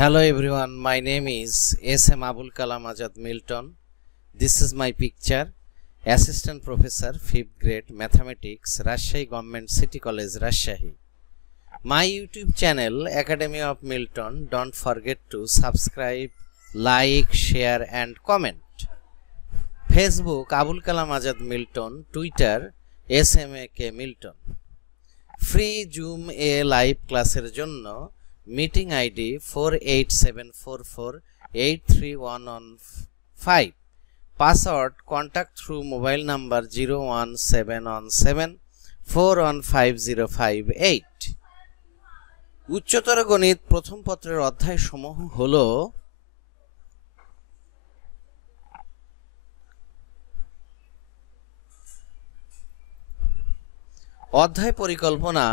Hello everyone, my name is S.M. Abul Kalam Azad Milton. This is my picture. Assistant Professor 5th grade Mathematics, Rajshahi Government City College, Rajshahi. My YouTube channel Academy of Milton. Don't forget to subscribe, like, share and comment. Facebook Abul Kalam Azad Milton. Twitter SMAK Milton. Free Zoom a live ক্লাসের জন্য meeting ID 4874483115, password contact through mobile number 01717415058। উচ্চতর গণিত প্রথম পত্রের অধ্যায় সমূহ হলো অধ্যায় পরিকল্পনা,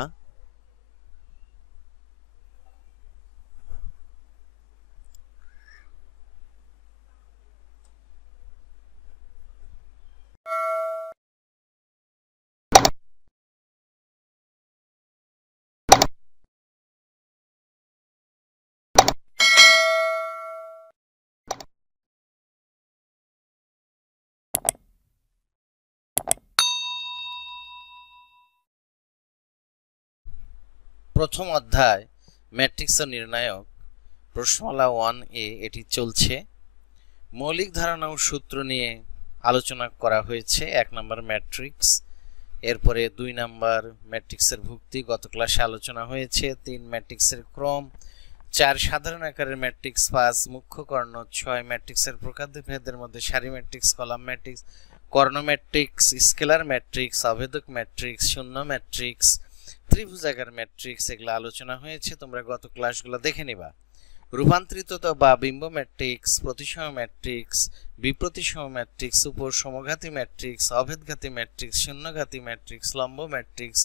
প্রথম অধ্যায় ম্যাট্রিক্স নির্ণায়ক, প্রশ্নমালা 1A এটি চলছে। মৌলিক ধারণা ও সূত্র নিয়ে আলোচনা করা হয়েছে। 1 নম্বর ম্যাট্রিক্স, এরপরে 2 নম্বর ম্যাট্রিক্সের ভুক্তি গত ক্লাসে আলোচনা হয়েছে। 3 ম্যাট্রিক্সের ক্রম, 4 সাধারণ আকারের ম্যাট্রিক্স, 5 মুখ্য কর্ণ, 6 ম্যাট্রিক্সের প্রকারভেদের মধ্যে সারি ম্যাট্রিক্স, কলাম ম্যাট্রিক্স, কর্ণ ম্যাট্রিক্স, স্কেলার ম্যাট্রিক্স, অভেদক ম্যাট্রিক্স, শূন্য ম্যাট্রিক্স, ত্রিভুজাকার ম্যাট্রিক্স, এগুলো আলোচনা হয়েছে, তোমরা গত ক্লাসগুলো দেখে নিবা। রূপান্তরিত বা বিম্ব ম্যাট্রিক্স, প্রতিসম ম্যাট্রিক্স, বিপ্রতিসম ম্যাট্রিক্স, উপর সমঘাতী ম্যাট্রিক্স, অভেদঘাতী ম্যাট্রিক্স, শূন্যঘাতী ম্যাট্রিক্স, লম্ব ম্যাট্রিক্স,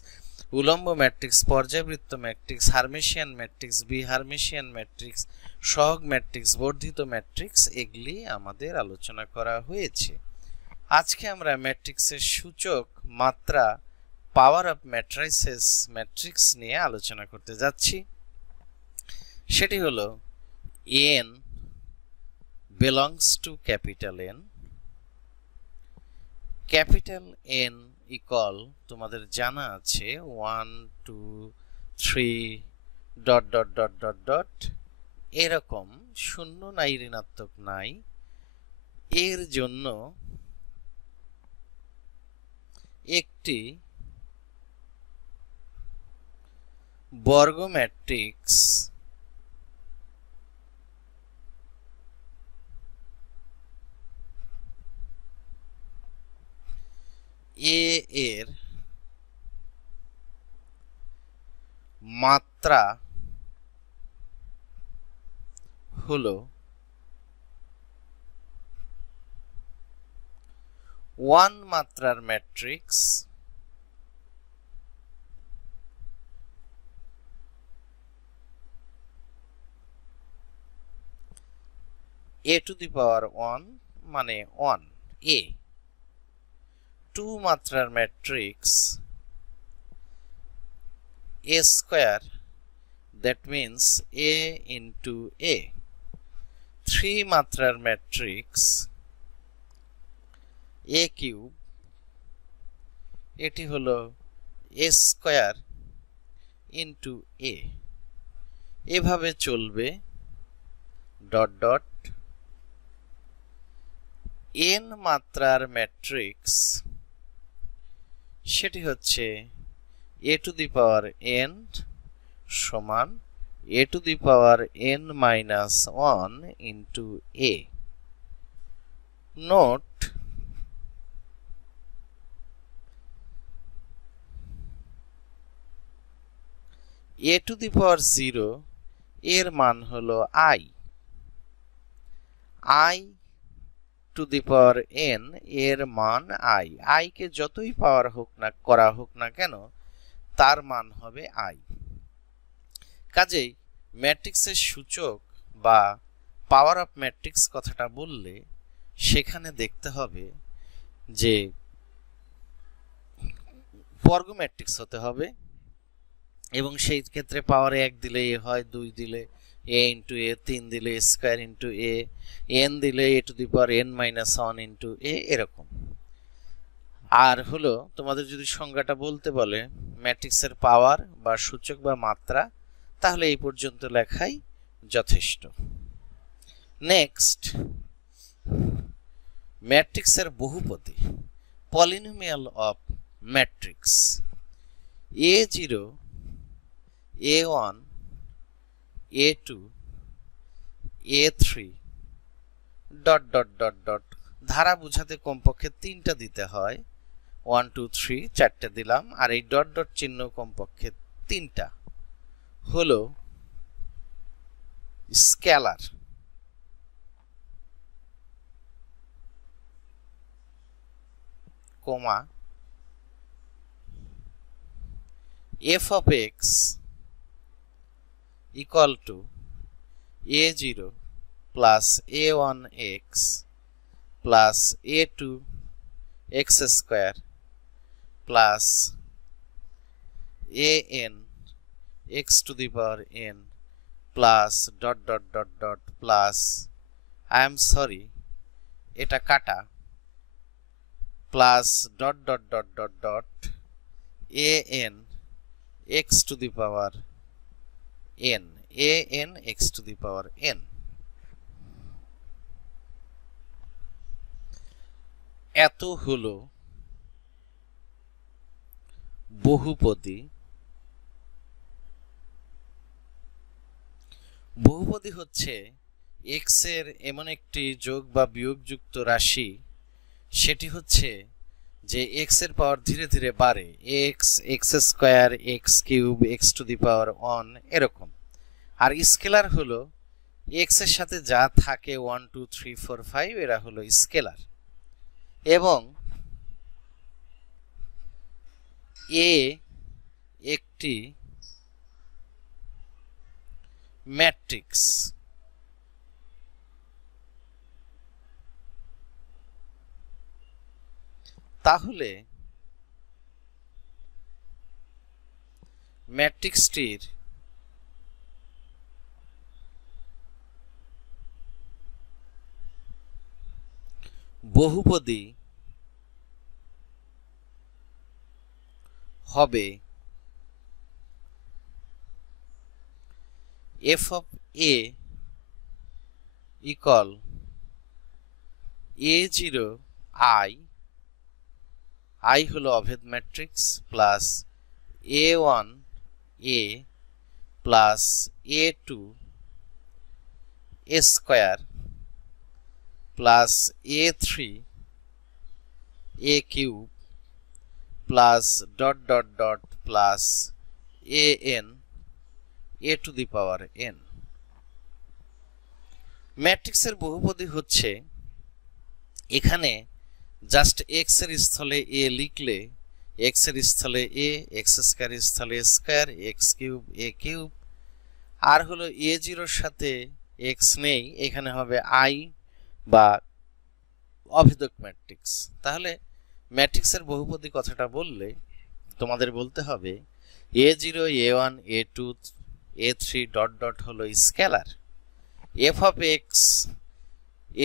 উলম্ব ম্যাট্রিক্স, পর্যায়বৃত্ত ম্যাট্রিক্স, হার্মেশিয়ান ম্যাট্রিক্স, বিহার্মেশিয়ান ম্যাট্রিক্স, সহগ ম্যাট্রিক্স, বর্ধিত ম্যাট্রিক্স, এগুলি আমাদের আলোচনা করা হয়েছে। আজকে আমরা ম্যাট্রিক্সের সূচক, মাত্রা, পাওয়ার অফ ম্যাট্রাইসেস ম্যাট্রিক্স নিয়ে আলোচনা করতে যাচ্ছি। সেটি হলো n belongs to capital N, capital N equal তোমাদের জানা আছে 1 2 3 dot dot dot dot dot, এরকম শূন্য নাই, ঋণাত্মক নাই। এর জন্য একটি বর্গ ম্যাট্রিক্স এ এর মাত্রা হলো 1 মাত্রার matrix a to the power 1 মানে 1 a, 2 মাত্রার matrix a square, that means a into a, 3 মাত্রার ম্যাট্রিক্স a cube, এটি হলো a square into a, এভাবে চলবে ডট ডট। n মাত্রার ম্যাট্রিক্স সেটি হচ্ছে a to the power n সমান a to the power n minus 1 into a। Note, a to the power 0 এর মান হলো i, i to the power n এর মান i, i কে যতই পাওয়ার করা হোক না কেন তার মান হবে i। কাজেই ম্যাট্রিক্সের সূচক বা পাওয়ার অফ ম্যাট্রিক্স কথাটা বললে সেখানে দেখতে হবে যে বর্গ ম্যাট্রিক্স হতে হবে এবং সেই ক্ষেত্রে পাওয়ারে 1 দিলে a হয়, 2 দিলে a ইন্টু এ, 3 দিলে a square into a, n দিলে a to the power n minus 1 into a, এরকম। আর হলো তোমাদের যদি সংজ্ঞাটা বলতে বলে ম্যাট্রিক্সের পাওয়ার বা সূচক বা মাত্রা, তাহলে এই পর্যন্ত লেখাই যথেষ্ট। নেক্সট, ম্যাট্রিক্সের বহুপদী, polynomial of matrix a0 a1 a2 a3 dot dot dot dot, ধারা বুঝাতে কমপক্ষে 3টা দিতে হয়। 1 2 3 4টে দিলাম, আর এই ডট ডট চিহ্ন কমপক্ষে 3টা হলো scalar. Comma f of x equal to a0 plus a1x plus a2 x square plus an x to the power n plus dot dot dot dot plus, I am sorry, এটা কাটা, plus dot dot dot dot dot an x to the power n, an x to the power n। এত হলো বহুপদী। বহুপদী হচ্ছে x এর এমন একটি যোগ বা বিয়োগযুক্ত রাশি, সেটি হচ্ছে যে x এর পাওয়ার ধীরে ধীরে বাড়ে, x, x square, x cube, x to the power 1, এরকম। আর স্কেলার হলো x এর সাথে যা থাকে 1 2 3 4 5, এরা হলো স্কেলার। এবং a একটি ম্যাট্রিক্স। তাহলে ম্যাট্রিক্সটির বহুপদী হবে f of a equal a0 I হলো অভেদ matrix, plus a1 a plus a2 a square plus a3 a cube plus dot dot dot plus an a to the power n। ম্যাট্রিক্সের বহুপদী হচ্ছে, এখানে জাস্ট x এর স্থলে a লিখলে x এর স্থলে a, x স্কয়ার স্থলে square, x cube a cube, আর হলো a0 এর সাথে x নেই, এখানে হবে I বা অভেদক ম্যাট্রিক্স। তাহলে ম্যাট্রিক্সের বহুপদী কথাটা বললে তোমাদের বলতে হবে a0 a1 a2 a3 dot dot হলো scalar, f of x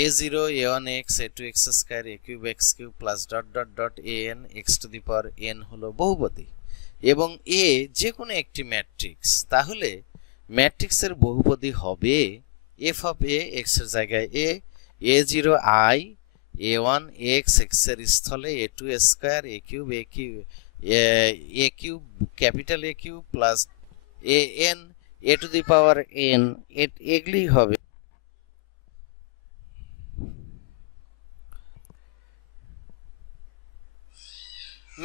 a0 a1x a2x square a cube x cube plus dot dot dot an x to the power n হলো বহুপদী, এবং a যে কোনো একটি ম্যাট্রিক্স। তাহলে ম্যাট্রিক্সের বহুপদী হবে f of a, x এর জায়গায় a, a0 I, a1 x, x এর স্থলে a2 square a cube a cube capital A cube plus an a to the power n, এগুলি হবে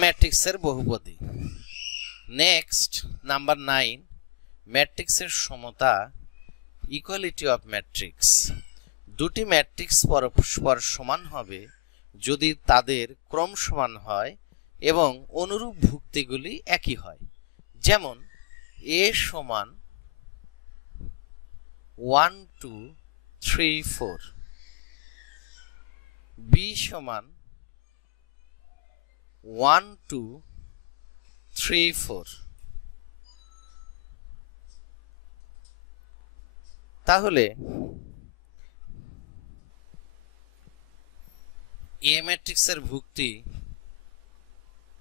ম্যাট্রিক্সের বহুপদী। নেক্সট, নাম্বার 9, ম্যাট্রিক্সের সমতা, ইকুয়ালিটি অফ ম্যাট্রিক্স। দুটি ম্যাট্রিক্স পরস্পর সমান হবে যদি তাদের ক্রম সমান হয় এবং অনুরূপ ভুক্তিগুলি একই হয়। যেমন a সমান 1 2 3 4, b সমান 1 2 3 4, তাহলে এ ম্যাট্রিক্সের ভুক্তি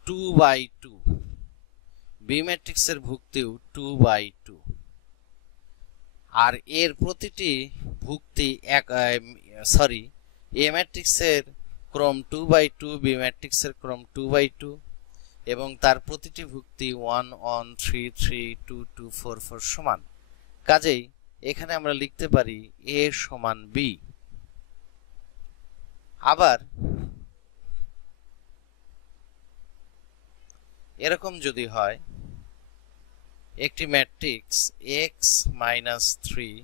2/2, বি ম্যাট্রিক্সের ভুক্তিও 2/2, আর এর প্রতিটি ভুক্তি এ ম্যাট্রিক্সের ক্রম 2/2, বি ম্যাট্রিক্সের ক্রম 2/2 এবং তার প্রতিটি ভুক্তি 1 1 3 3 2 2 4 4 সমান। কাজেই এখানে আমরা লিখতে পারি a সমান b। আবার এরকম যদি হয় একটি ম্যাট্রিক্স x - 3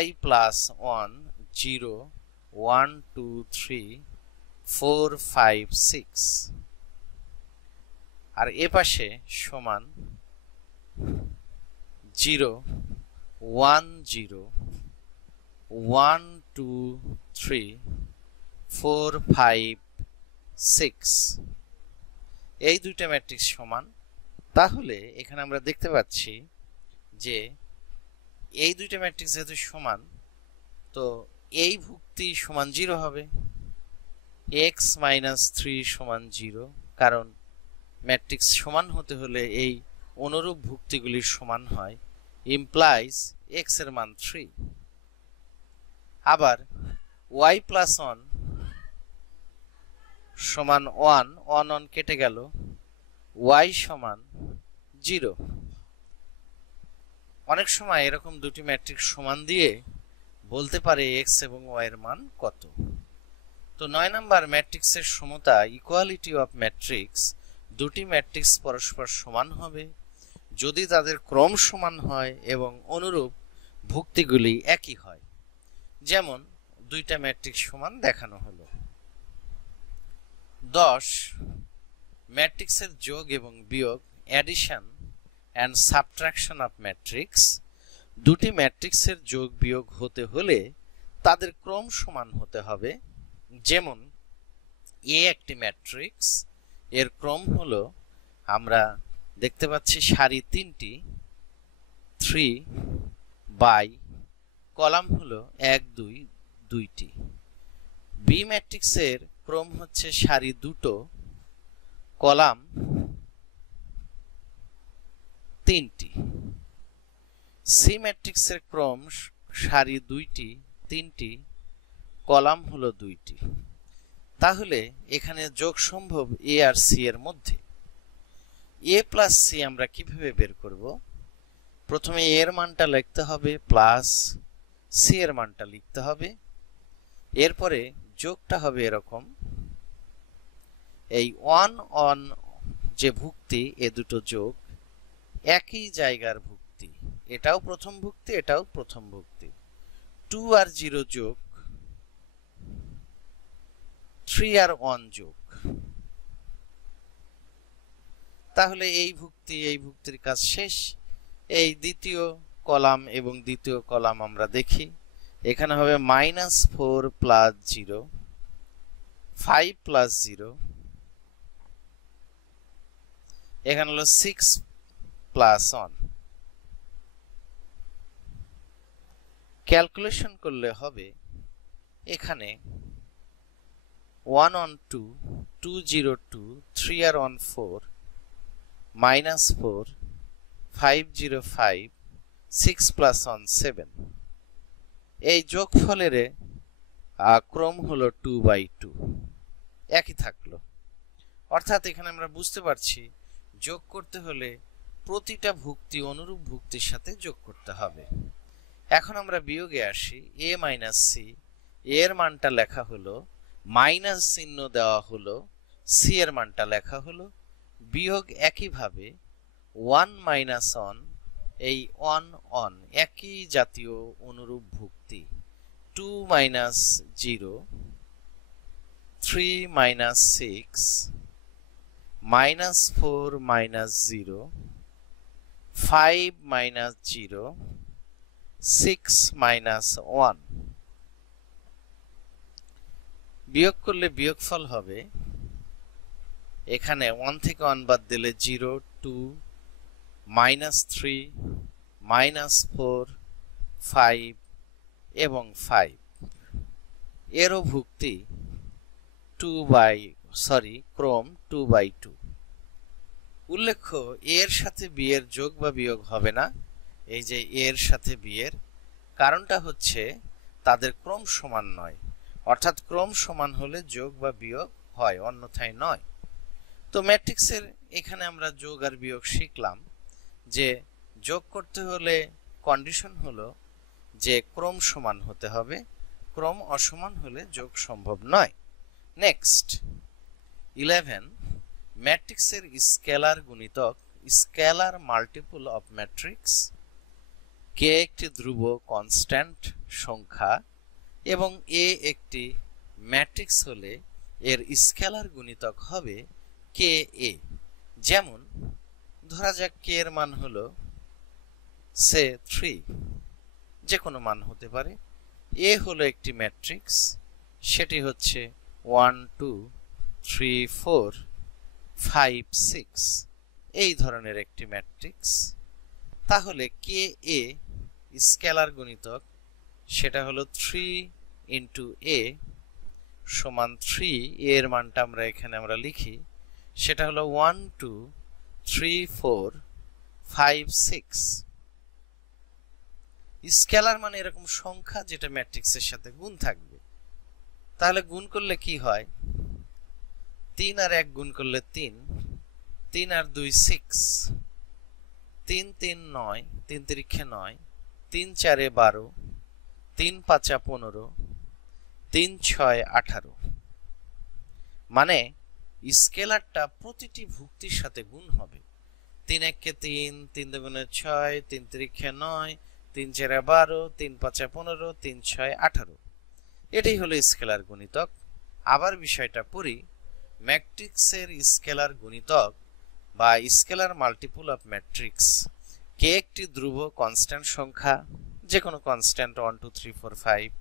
y + 1 0 1 2 3 4 5 6 আর এ পাশে সমান 0 1 0 1 2 3 4 5 6, এই দুইটা ম্যাট্রিক্স সমান। তাহলে এখানে আমরা দেখতে পাচ্ছি যে এই দুইটা ম্যাট্রিক্স যেহেতু সমান, তো এই ভুক্তি সমান 0 হবে, x - 3 সমান 0, কারণ ম্যাট্রিক্স সমান হতে হলে এই অনুরূপ ভুক্তিগুলির সমান হয়, ইমপ্লাইজ x এর মান 3। আবার y + 1 সমান 1 1 1 কেটে গেল, y সমান 0। অনেক সময় এরকম দুটি ম্যাট্রিক্স সমান দিয়ে বলতে পারে x এবং y এর মান কত। তো 9 নাম্বার ম্যাট্রিক্সের সমতা, ইকুয়ালিটি অফ ম্যাট্রিক্স, দুটি ম্যাট্রিক্স পরস্পর সমান হবে যদি তাদের ক্রম সমান হয় এবং অনুরূপ ভুক্তিগুলি একই হয়। যেমন দুইটা ম্যাট্রিক্স সমান দেখানো হলো। 10 ম্যাট্রিক্সের যোগ এবং বিয়োগ, addition and subtraction of matrix. দুটি ম্যাট্রিক্সের যোগ বিয়োগ হতে হলে তাদের ক্রম সমান হতে হবে। যেমন এ একটি ম্যাট্রিক্স, এর ক্রম হলো, আমরা দেখতে পাচ্ছি সারি 3টি 3 বাই, কলাম হলো 1 2 2টি। বি ম্যাট্রিক্সের ক্রম হচ্ছে সারি 2টো, কলাম 3টি। সি ম্যাট্রিক্সের ক্রম সারি 2টি 3টি, কলাম হলো 2টি। তাহলে এখানে যোগ সম্ভব এ আর সি এর মধ্যে। এ প্লাস সি আমরা কিভাবে বের করব? প্রথমে এর মানটা লিখতে হবে প্লাস সি এর মানটা লিখতে হবে, এরপরে যোগটা হবে এরকম, এই 1 1 যে ভুক্তি, এ দুটো যোগ একই জায়গার ভুক্তি, এটাও প্রথম ভুক্তি এটাও প্রথম ভুক্তি। 2 আর 0 যোগ, 3 আর 1 যোগ। তাহলে এই ভুক্তির কাজ শেষ। এই দ্বিতীয় কলাম এবং দ্বিতীয় কলাম আমরা দেখি, এখানে হবে -4 + 0 5 + 0, এখানে হলো 6 + 1। ক্যালকুলেশন করলে হবে এখানে 1 on 2 2 0 2 3 আর 1 4 -4 5 0 5 6 + 1 7। এই যোগফলের ক্রম হলো 2/2, একই থাকলো। অর্থাৎ এখানে আমরা বুঝতে পারছি যোগ করতে হলে প্রতিটা ভুক্তি অনুরূপ ভুক্তির সাথে যোগ করতে হবে। এখন আমরা বিয়োগে আসি। a - c, এর মানটা লেখা হলো, মাইনাস চিহ্ন দেওয়া হলো, সি এর মানটা লেখা হলো। বিয়োগ একইভাবে 1 - 1, এই 1 1 একই জাতীয় অনুরূপ ভুক্তি। 2 - 0 3 - 6 -4 - 0 5 - 0 6 - 1। বিয়োগ করলে বিয়োগফল হবে, এখানে 1 থেকে 1 বাদ দিলে 0 2 -3 -4, 5 এবং 5 এরও ভুক্তি ক্রম 2/2। উল্লেখ্য এর সাথে বি এর যোগ বা বিয়োগ হবে না, এই যে এর সাথে বি এর, কারণটা হচ্ছে তাদের ক্রম সমান নয়, অর্থাৎ ক্রম সমান হলে যোগ বা বিয়োগ হয়, অন্যথায় নয়। তো ম্যাট্রিক্সের এখানে আমরা যোগ আর বিয়োগ শিখলাম যে যোগ করতে হলে কন্ডিশন হলো যে ক্রম সমান হতে হবে, ক্রম অসমান হলে যোগ সম্ভব নয়। নেক্সট 11, ম্যাট্রিক্সের স্কেলার গুণিতক, স্কেলার মাল্টিপল অফ ম্যাট্রিক্স। কে একটি ধ্রুব কনস্ট্যান্ট সংখ্যা এবং এ একটি ম্যাট্রিক্স হলে এর স্কেলার গুণিতক হবে কে এ। যেমন ধরা যাক কে এর মান হলো সে 3, যে কোনো মান হতে পারে। এ হলো একটি ম্যাট্রিক্স, সেটি হচ্ছে 1 2 3 4 5 6 এই ধরনের একটি ম্যাট্রিক্স। তাহলে কে এ স্কেলার গুণিতক সেটা হলো 3 ইন্টু এ সমান 3, এর মানটা আমরা লিখি, সেটা হলো 1 2 3 4 5 6। স্কেলার মানে এরকম সংখ্যা যেটা ম্যাট্রিক্সের সাথে গুণ থাকবে। তাহলে গুণ করলে কি হয়, 3 আর 1 গুণ করলে 3, 3 আর 2 6, 3 3 9, 3 3 9, 3 4 12, 3 5 15, 3 6 18। মানে স্কেলারটা প্রতিটি ভুক্তির সাথে গুণ হবে। 3 1 কে 3, 3 2 6, 3 3 9, 3 4 12, 3 5 15, 3 6 18। এটাই হলো স্কেলার গুণিতক। আবার বিষয়টা পড়ি, ম্যাট্রিক্সের স্কেলার গুণিতক বা স্কেলার মাল্টিপল অফ ম্যাট্রিক্স। কে একটি ধ্রুব কনস্ট্যান্ট সংখ্যা, যে কোনো কনস্ট্যান্ট 1 2 3 4 5,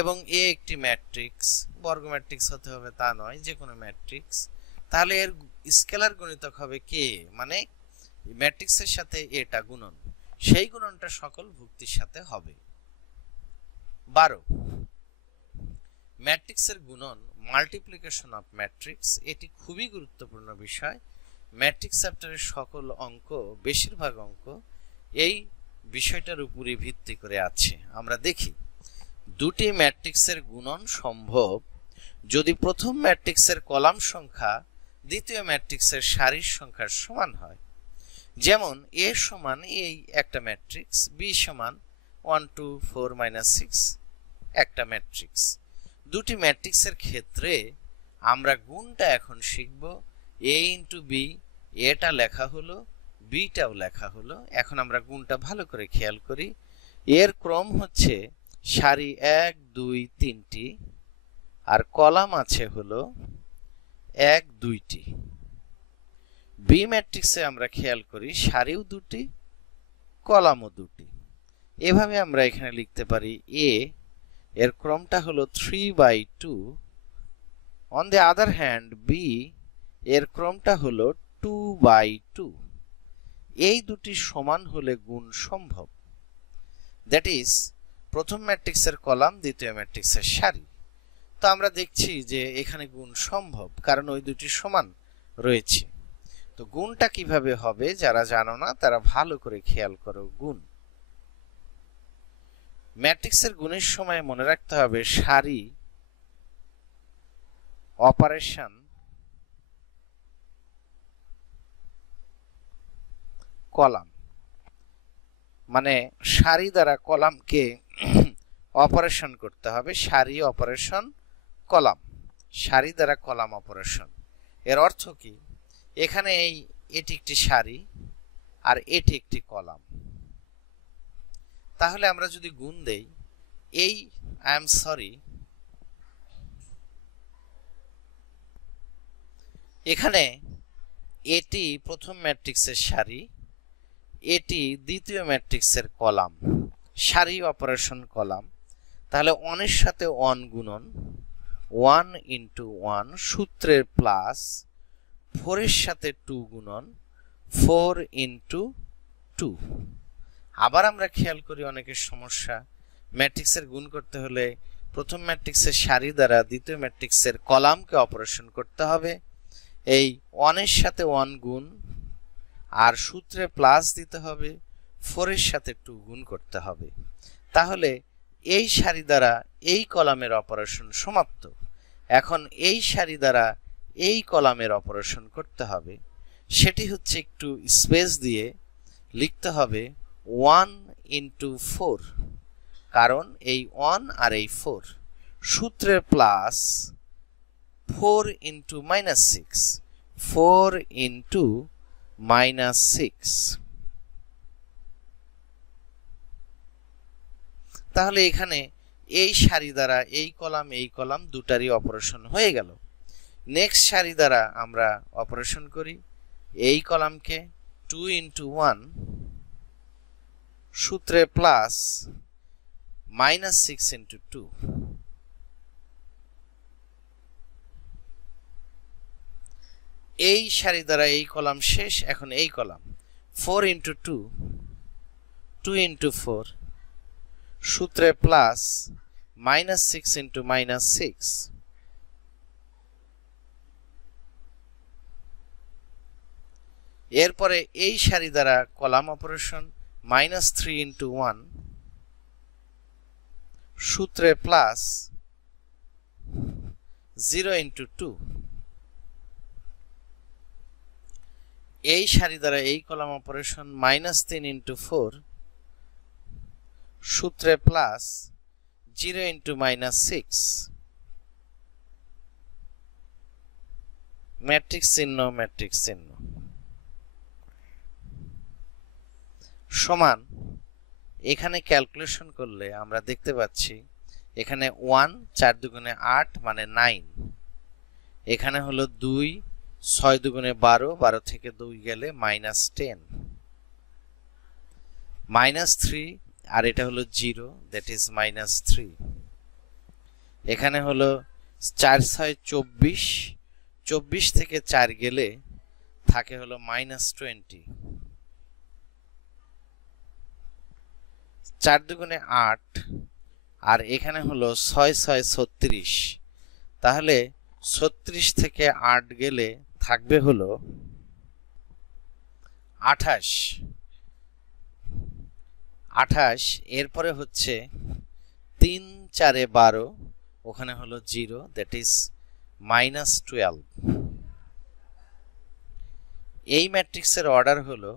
এবং এ একটি ম্যাট্রিক্স, বর্গ ম্যাট্রিক্স হতে হবে তা নয়, যে কোনো ম্যাট্রিক্স। তাহলে এর স্কেলার গুণিতক হবে কে, মানে ম্যাট্রিক্সের সাথে এটা গুণন, সেই গুণনটা সকল ভুক্তির সাথে হবে। 12, ম্যাট্রিক্সের গুণন, মাল্টিপ্লিকেশন অফ ম্যাট্রিক্স। এটি খুবই গুরুত্বপূর্ণ বিষয়। ম্যাট্রিক্স চ্যাপ্টারের সকল অঙ্ক, বেশিরভাগ অঙ্ক এই বিষয়টার উপরে ভিত্তি করে আছে। আমরা দেখি, দুটি ম্যাট্রিক্সের গুণন সম্ভব যদি প্রথম ম্যাট্রিক্সের কলাম সংখ্যা দ্বিতীয় ম্যাট্রিক্সের সারির সংখ্যার সমান হয়। যেমন এ সমান এই একটা ম্যাট্রিক্স, বি সমান 1 2 4 6 একটা ম্যাট্রিক্স। দুটি ম্যাট্রিক্সের ক্ষেত্রে আমরা গুণটা এখন শিখব। এ ইন্টু বি, এটা লেখা হলো, বিটাও লেখা হলো। এখন আমরা গুণটা ভালো করে খেয়াল করি। এর ক্রম হচ্ছে সারি 1 2 3টি, আর কলাম আছে হলো 1 2টি। বি ম্যাট্রিক্সে আমরা খেয়াল করি সারিও 2টি, কলামও 2টি। এভাবে আমরা এখানে লিখতে পারি এ এর ক্রমটা হলো 3/2। On the other hand B এর ক্রমটা হলো 2/2। এই দুটি সমান হলে গুণ সম্ভব। দ্যাট ইজ প্রথম ম্যাট্রিক্সের কলাম দ্বিতীয় ম্যাট্রিক্সের সারি। তো আমরা দেখছি যে এখানে গুণ সম্ভব, কারণ ওই দুটি সমান রয়েছে। তো গুণটা কিভাবে হবে যারা জানো না তারা ভালো করে খেয়াল করো। গুণ ম্যাট্রিক্সের গুণের সময় মনে রাখতে হবে সারি অপারেশন কলাম, মানে সারি দ্বারা কলামকে অপারেশন করতে হবে। সারি অপারেশন কলাম, সারি দ্বারা কলাম অপারেশন। এর অর্থ কি, এখানে এটি একটি সারি আর এটি একটি কলাম। তাহলে আমরা যদি গুণ দেই, এখানে এটি প্রথম ম্যাট্রিক্সের সারি, এটি দ্বিতীয় ম্যাট্রিক্সের কলাম, সারি অপারেশন কলাম। তাহলে 1 এর সাথে 1 গুণন, 1 ইন্টু 1 সূত্রের প্লাস, 4 এর সাথে 2 গুণন, 4 ইন্টু 2। আবার আমরা খেয়াল করি অনেকের সমস্যা, ম্যাট্রিক্সের গুণ করতে হলে প্রথম ম্যাট্রিক্সের সারি দ্বারা দ্বিতীয় ম্যাট্রিক্সের কলামকে অপারেশন করতে হবে। এই 1 এর সাথে 1 গুণ, আর সূত্রে প্লাস দিতে হবে, 4 এর সাথে 2 গুণ করতে হবে। তাহলে এই সারি দ্বারা এই কলামের অপারেশন সমাপ্ত। এখন এই সারি দ্বারা এই কলামের অপারেশন করতে হবে, সেটি হচ্ছে একটু স্পেস দিয়ে লিখতে হবে 1 into 4, কারণ এই 1 আর এই 4 সূত্রের প্লাস 4 into -6, 4 into -6। তাহলে এখানে এই সারি দ্বারা এই কলাম দুটারই অপারেশন হয়ে গেল। নেক্সট সারি দ্বারা আমরা অপারেশন করি এই কলামকে 2 into 1 সূত্রে প্লাস -6 into 2। এই সারি দ্বারা এই কলাম শেষ। এখন এই কলাম 4 into 2, 2 into 4 সূত্রে প্লাস -6 into -6। এরপরে এই সারি দ্বারা কলাম অপারেশন -3 into 1 সূত্রে প্লাস 0 into 2। এই সারি দ্বারা এই কলাম অপারেশন -3 into 4 সূত্রে প্লাস 0 into -6। ম্যাট্রিক্স চিহ্ন সমান। এখানে ক্যালকুলেশন করলে আমরা দেখতে পাচ্ছি এখানে 1 4 দুগুণে 8 মানে 9, এখানে হলো 2 6 দুগুণে 12, 12 থেকে 2 গেলে -10, -3 আর এটা হলো 0, দ্যাট ইজ -3। এখানে হলো 4 6 24, 24 থেকে 4 গেলে থাকে হলো -20, 4 দুগুণে 8 আর এখানে হলো 6 6 36, তাহলে 36 থেকে 8 গেলে থাকবে হলো 28। এরপরে হচ্ছে 3 4 12, ওখানে হলো 0, দ্যাট ইজ -12। এই ম্যাট্রিক্সের অর্ডার হলো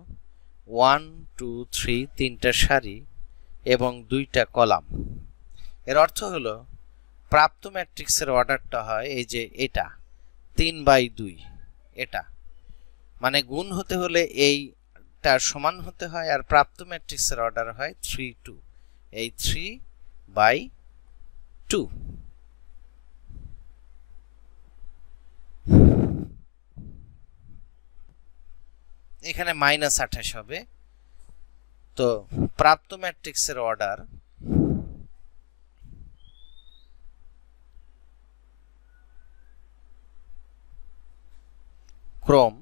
1 2 3, 3টা সারি এবং 2টা কলাম। এর অর্থ হলো প্রাপ্ত ম্যাট্রিক্সের অর্ডারটা হয় এই যে এটা 3/2, এটা মানে গুণ হতে হলে এইটা সমান হতে হয়, আর প্রাপ্ত ম্যাট্রিক্সের অর্ডার হয় 3 2, এই 3/2। এখানে -28 হবে। তো প্রাপ্ত ম্যাট্রিক্সের অর্ডার ক্রম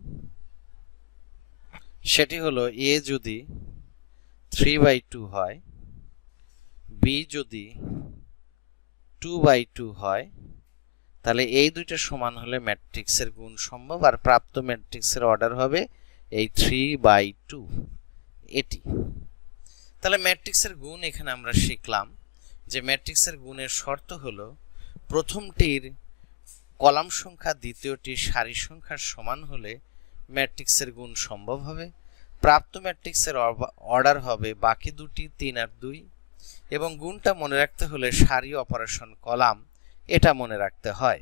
সেটি হলো a যদি 3/2 হয়, b যদি 2/2 হয়, তাহলে এই দুইটা সমান হলে ম্যাট্রিক্সের গুণ সম্ভব, আর প্রাপ্ত ম্যাট্রিক্সের অর্ডার হবে এই 3/2 এটি। তাহলে ম্যাট্রিক্সের গুণ এখানে আমরা শিখলাম যে ম্যাট্রিক্সের গুণের শর্ত হলো প্রথমটির কলাম সংখ্যা দ্বিতীয়টির সারি সংখ্যার সমান হলে ম্যাট্রিক্সের গুণ সম্ভব হবে। প্রাপ্ত ম্যাট্রিক্সের অর্ডার হবে বাকি দুটি 3 আর 2, এবং গুণটা মনে রাখতে হলে সারি অপারেশন কলাম এটা মনে রাখতে হয়।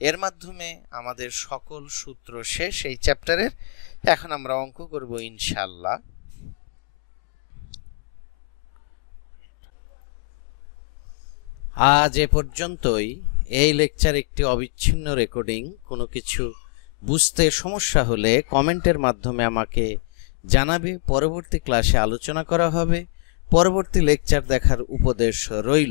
এর মাধ্যমে আমাদের সকল সূত্র শেষ এই চ্যাপ্টারের। এখন আমরা অঙ্ক করব ইনশাআল্লাহ। আজ এ পর্যন্তই। এই লেকচার একটি অবিচ্ছিন্ন রেকর্ডিং। কোনো কিছু বুঝতে সমস্যা হলে কমেন্টের মাধ্যমে আমাকে জানাবে, পরবর্তী ক্লাসে আলোচনা করা হবে। পরবর্তী লেকচার দেখার উপদেশ রইল।